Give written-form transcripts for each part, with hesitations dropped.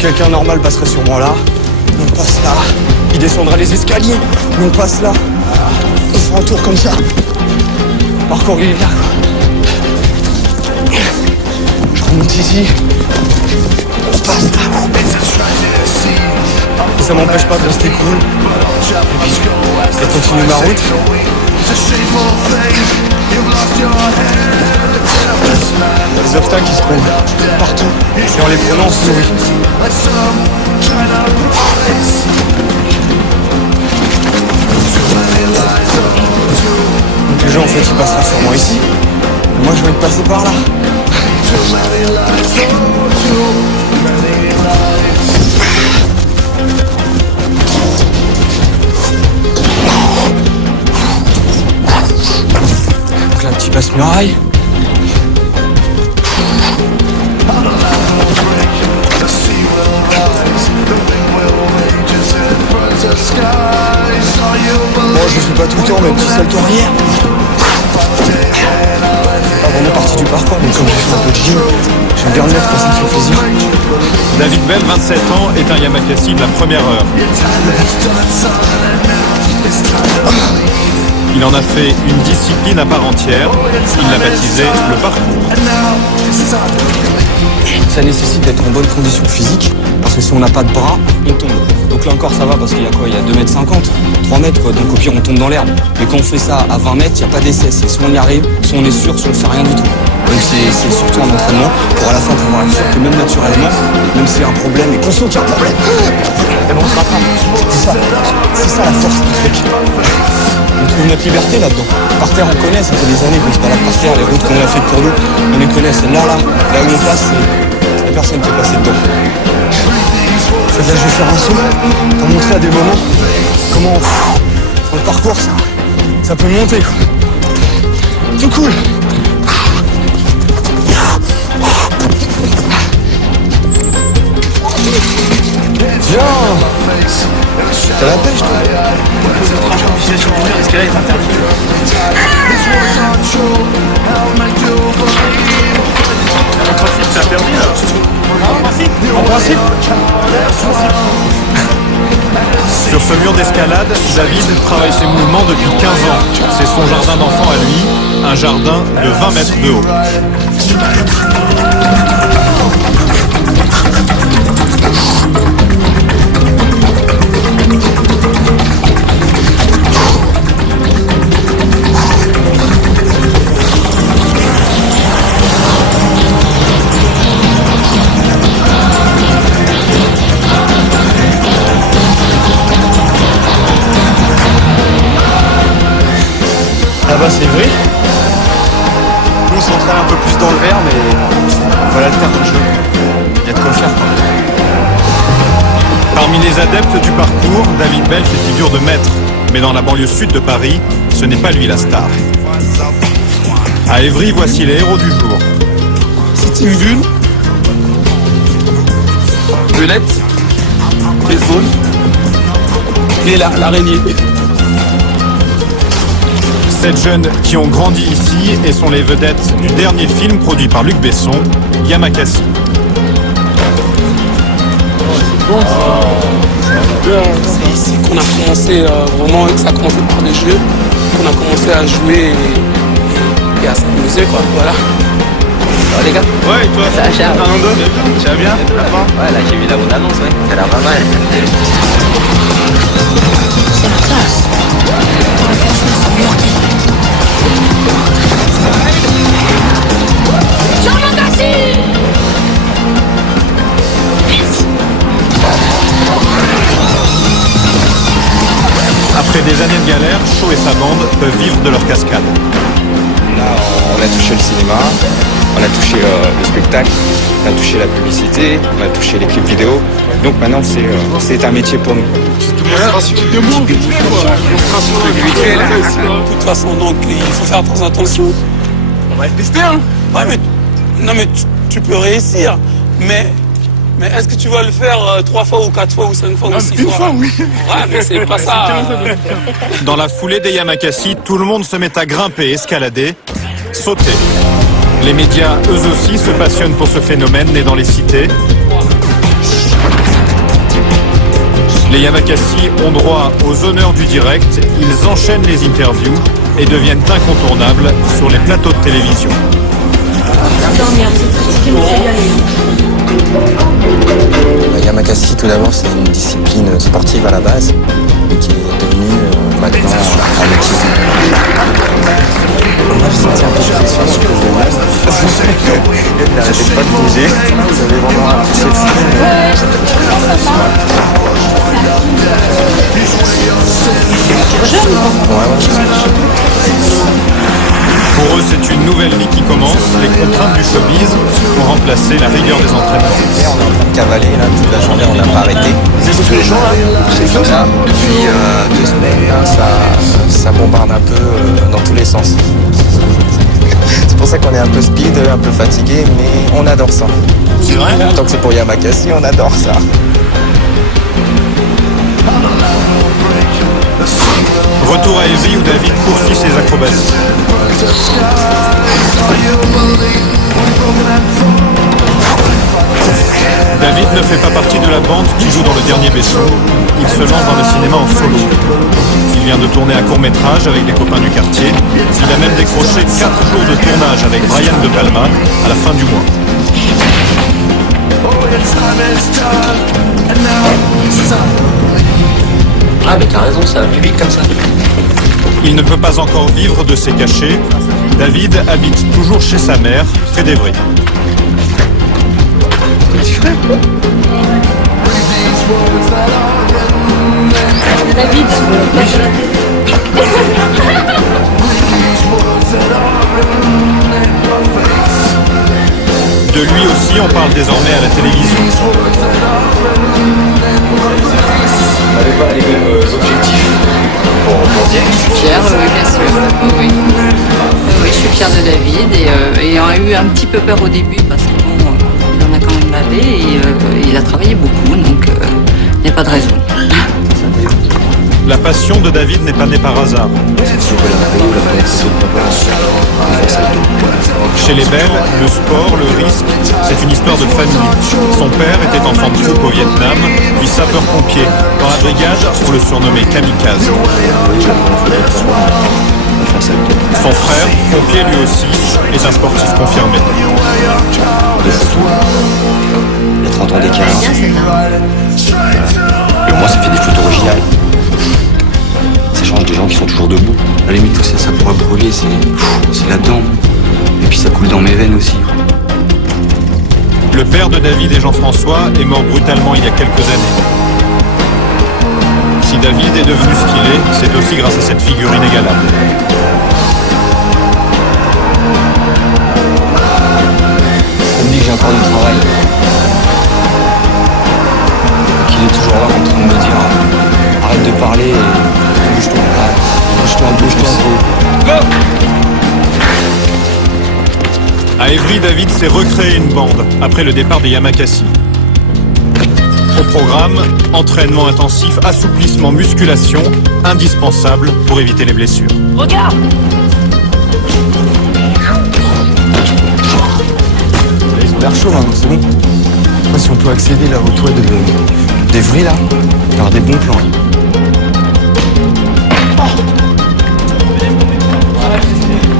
quelqu'un normal passerait sûrement là. On passe là. Il descendra les escaliers. On passe là. On fait un tour comme ça. Parcours linéaire. Je remonte ici. On passe là. Et ça m'empêche pas de rester cool. Et continuer ma route. Les obstacles qui se trouvent partout. Et en les prenant, on se nourrit. Donc les gens en fait ils passeront sûrement ici. Et moi je vais passer par là. Donc là petit passe-muraille. Bon, je le fais pas tout le temps, mais petit salto arrière. Pas vraiment partie du parcours, mais comme j'ai fait un peu de gym, j'aime bien le mettre quand ça me fait plaisir. David Bell, 27 ans, est un Yamakasi de la première heure. Il en a fait une discipline à part entière. Il l'a baptisé le parcours. Ça nécessite d'être en bonne condition physique, parce que si on n'a pas de bras, on tombe. Donc là encore ça va parce qu'il y a quoi? Il y a 2,50 m, 3 mètres quoi, donc au pire on tombe dans l'herbe. Mais quand on fait ça à 20 mètres, il n'y a pas d'essai, c'est soit on y arrive, soit on est sûr, soit on fait rien du tout. Donc c'est surtout un entraînement pour à la fin pouvoir être sûr que même naturellement, même s'il y a un problème et qu'on sent qu'il y a un problème, et ben on se rattrape. C'est ça la force du truc. On trouve notre liberté là-dedans. Par terre on connaît, ça fait des années qu'on se balade par terre, les routes qu'on a faites pour nous, on les connaît, celles-là, là où on passe, c'est la personne qui est passée dedans. Là, je vais faire un saut pour montrer à des moments comment dans le parcours ça peut monter quoi. Tout cool. Bien. T'as la pêche toi? Parce que là il est interdit. En principe c'est interdit là. En principe. Sur ce mur d'escalade, David travaille ses mouvements depuis 15 ans. C'est son jardin d'enfant à lui, un jardin de 20 mètres de haut. Là-bas c'est vrai. Nous on s'entraîne un peu plus dans le vert, mais voilà le terrain de jeu. Il y a de quoi faire quoi. Parmi les adeptes du parcours, David Bell fait figure de maître. Mais dans la banlieue sud de Paris, ce n'est pas lui la star. À Évry, voici les héros du jour. C'est une bulle. Belette. Les zones. Et l'araignée. 7 jeunes qui ont grandi ici et sont les vedettes du dernier film produit par Luc Besson, Yamakasi. C'est ici qu'on a commencé vraiment, ça a commencé par des jeux, qu'on a commencé à jouer et à s'amuser quoi, voilà. Alors les gars. Ouais, et toi? Ça va, cher. Tu vas bien? Ouais, là j'ai vu la bonne annonce, ouais. Ça a l'air pas mal. C'est la classe. Après des années de galère, Shaw et sa bande peuvent vivre de leur cascade. Là, on a touché le cinéma, on a touché le spectacle, on a touché la publicité, on a touché les clips vidéo. Donc maintenant, c'est un métier pour nous. De toute façon, donc il faut faire très attention. On va tester, hein. Ouais, mais non, mais tu peux réussir, mais est-ce que tu vas le faire 3 fois ou 4 fois ou 5 fois ou 6 fois? Une fois, oui. Ouais, mais c'est pas ça. Dans la foulée des Yamakasi, tout le monde se met à grimper, escalader, sauter. Les médias, eux aussi, se passionnent pour ce phénomène né dans les cités. Les Yamakasi ont droit aux honneurs du direct, ils enchaînent les interviews et deviennent incontournables sur les plateaux de télévision. Yamakasi, tout d'abord, c'est une discipline sportive à la base, mais qui est devenue maintenant un métier. Moi, je sentais un peu de pression sur le jeu. Il n'arrêtait pas de bouger. Vous avez vraiment apprécié le film. Pour eux, c'est une nouvelle vie qui commence. Les contraintes du showbiz ont remplacé la rigueur des entraînements. Et on est en train de cavaler, là, toute la journée, on n'a pas arrêté. C'est tous les jours, là. C'est comme ça. Depuis 2 semaines, là, ça bombarde un peu dans tous les sens. C'est pour ça qu'on est un peu speed, un peu fatigué, mais on adore ça. C'est vrai? Tant que c'est pour Yamakasi, on adore ça. Retour à Evry où David poursuit ses acrobaties. David ne fait pas partie de la bande qui joue dans le dernier vaisseau. Il se lance dans le cinéma en solo. Il vient de tourner un court-métrage avec des copains du quartier. Il a même décroché 4 jours de tournage avec Brian De Palma à la fin du mois. Ah mais t'as raison, ça va plus vite comme ça. Il ne peut pas encore vivre de ses cachets. David habite toujours chez sa mère, près d'Evry. Petit frère. David. De lui aussi, on parle désormais à la télévision. On n'avait pas les mêmes objectifs pour dire. Je suis fière, oui, bien sûr. Oui. Oui, je suis fière de David et on a eu un petit peu peur au début parce que bon, il en a quand même bavé et il a travaillé beaucoup, donc il n'y a pas de raison. La passion de David n'est pas née par hasard. Chez les Belles, le sport, le risque, c'est une histoire de famille. Son père était enfant de troupe au Vietnam, puis sapeur-pompier. Dans la brigade, on le surnommait Kamikaze. Son frère, pompier lui aussi, est un sportif confirmé. Il y a 30 ans d'écart. Et au moins, ça fait des photos originales. Ça change des gens qui sont toujours debout. À la limite, tout ça, ça pourra brûler, c'est là-dedans. Et puis ça coule dans mes veines aussi. Le père de David et Jean-François est mort brutalement il y a quelques années. Si David est devenu ce qu'il est, c'est aussi grâce à cette figure inégalable. Ça me dit que j'ai encore du travail. Qu'il est toujours là en train de me dire arrête de parler et bouge-toi. Bouge-toi. Go! À Evry, David s'est recréé une bande après le départ des Yamakasi. Au programme, entraînement intensif, assouplissement, musculation, indispensable pour éviter les blessures. Regarde. Ils ont l'air chauds, hein, c'est bon. Moi, si on peut accéder là au toit d'Evry, là, faire des bons plans.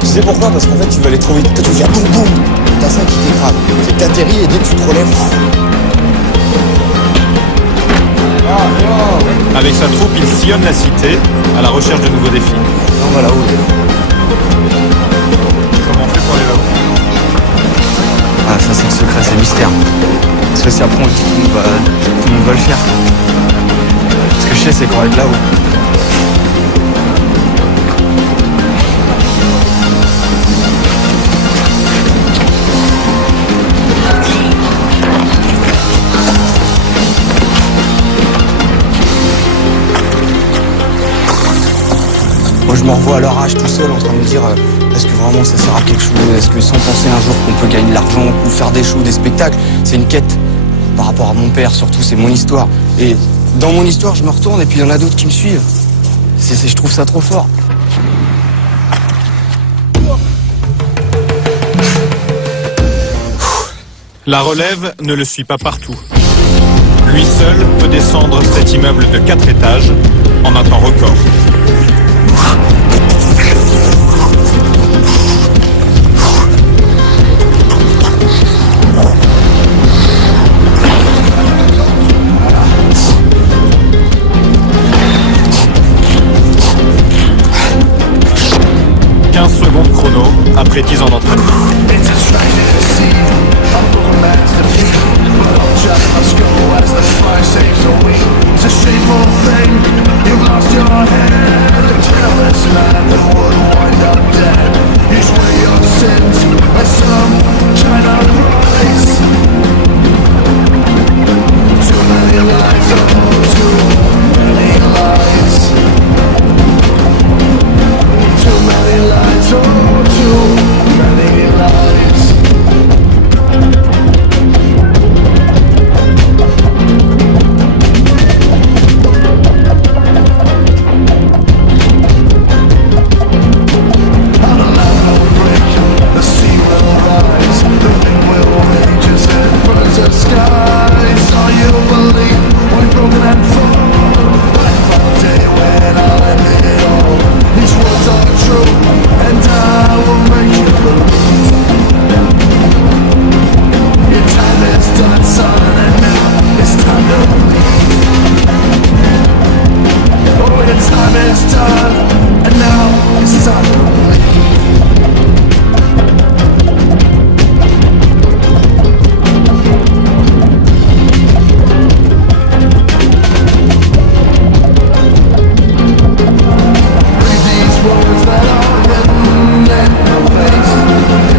Tu sais pourquoi? Parce qu'en fait tu vas aller trop vite. Toi tu vas faire boum boum. T'as ça qui t'écrase. C'est que t'atterris et dès que tu te relèves. Avec sa troupe, il sillonne la cité à la recherche de nouveaux défis. Non, on va là-haut. Comment on fait pour aller là-haut? Ah, ça c'est le secret, c'est le mystère. Parce que si après on le dit, tout le monde va le faire. Ce que je sais, c'est qu'on va être là-haut. Moi je me revois à leur âge tout seul en train de me dire est-ce que vraiment ça sert à quelque chose? Est-ce que sans penser un jour qu'on peut gagner de l'argent ou faire des shows, des spectacles? C'est une quête par rapport à mon père surtout, c'est mon histoire. Et dans mon histoire je me retourne et puis il y en a d'autres qui me suivent. Je trouve ça trop fort. La relève ne le suit pas partout. Lui seul peut descendre cet immeuble de 4 étages en un temps record. Secondes chrono après 10 ans d'entraînement. Words that are written in my face.